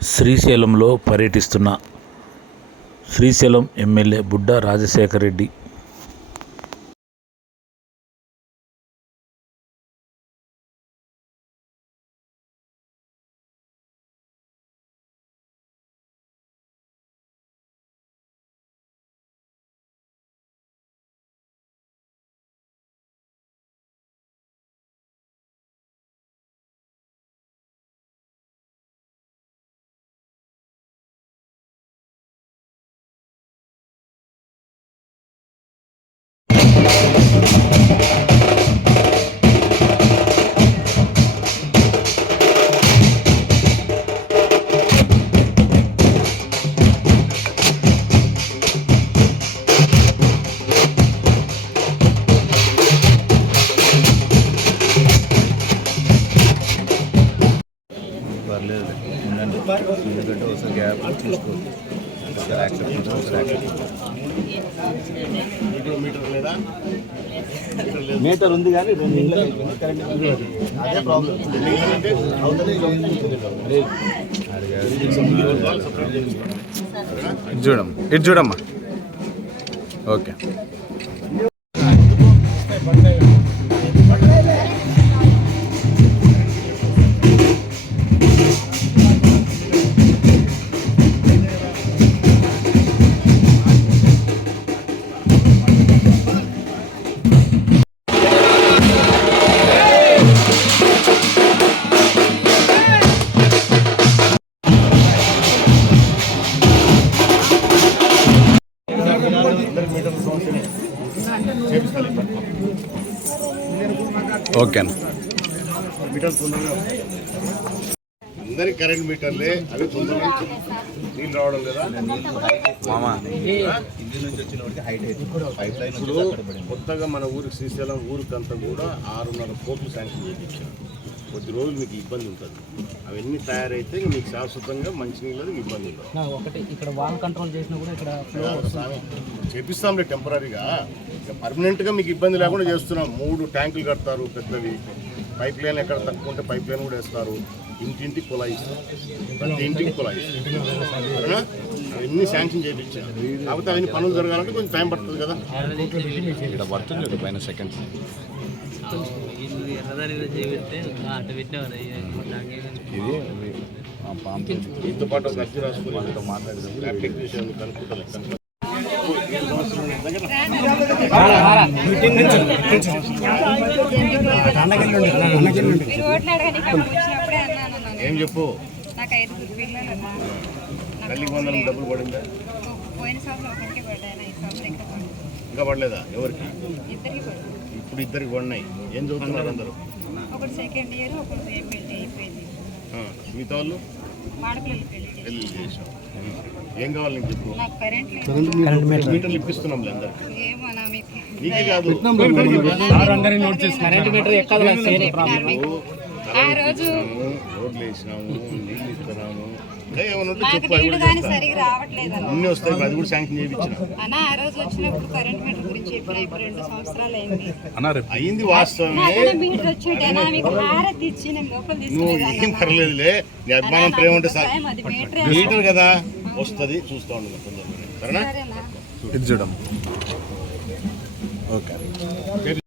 శ్రీశైలంలో పర్యటిస్తున్న శ్రీశైలం ఎమ్మెల్యే బుడ్డా రాజశేఖర్ రెడ్డి ఎందుకంటే ఒకసారి గ్యాప్ చూసుకోవచ్చు ఒకసారి యాక్సెప్ట్ మీటర్ ఉంది కానీ అదే ప్రాబ్లం ఇటు చూడమ్మా ఓకే ఓకే అందరి కరెంట్ మీటర్లే అవి తొందరగా నీళ్ళు రావడం లేదా మామా ఇంటి నుంచి వచ్చిన వాడికి హైట్ ఇప్పుడు కొత్తగా మన ఊరికి శ్రీశైలం ఊరికంతా కూడా 6.5 కోట్లు శాంక్షన్ చేయించారు. కొద్ది రోజులు మీకు ఇబ్బంది ఉంటుంది. అవన్నీ తయారైతే మీకు శాశ్వతంగా మంచినీళ్ళు ఇబ్బంది ఉండదు. ఒకటి ఇక్కడ వాల్ కంట్రోల్ చేసినా కూడా ఇక్కడ చేపిస్తాంలే టెంపరీగా. పర్మనెంట్గా మీకు ఇబ్బంది లేకుండా చేస్తున్నాం. 3 ట్యాంకులు కడతారు పెద్దవి. పైప్ లైన్ ఎక్కడ తక్కువ ఉంటే పైప్ లైన్ కూడా వేస్తారు. ఇంటింటికి కుళాయి ఇస్తారు. ప్రతి ఇంటికి కుళాయి ఇస్తారు. అవన్నీ శాంక్షన్ చేయించారు. కాకపోతే అవన్నీ పనులు జరగాలంటే కొంచెం టైం పడుతుంది కదా. ఇక్కడ పడుతుంది పైన సెకండ్స్. ఇది దీంతో పాటు ఒక అర్జీ రాసుకుని వాళ్ళతో మాట్లాడదాం. టెక్నీషియన్ కనుక్కుంటాం. ఏం చెప్పు. తల్లికి వందలకు డబ్బులు పడిందా? ఇంకా పడలేదా? ఎవరికి? ఇప్పుడు ఇద్దరికి పడినాయి. ఏం చదువుతున్నారు అందరూ? మిగతా వాళ్ళు పెళ్ళి చేసాం. ఏం కావాలి నీకు చెప్పు. మీటర్లు ఇప్పిస్తున్నాం అందరికి. నీకే కాదు రోడ్లు వేసినాము, నీళ్ళు ఇస్తున్నాము. ఏమన్నా చెప్పు. అన్నీ వస్తాయి. అది కూడా శాంక్షన్ చేయించిన అయింది. వాస్తవమే. నువ్వు ఏం పర్లేదులే. నీ అభిమానం ప్రేమ ఉంటే సార్ మీటర్ కదా వస్తుంది. చూస్తూ ఉండదు తొందరగా. సరేనా? ఇది చూడమ్మా ఓకే.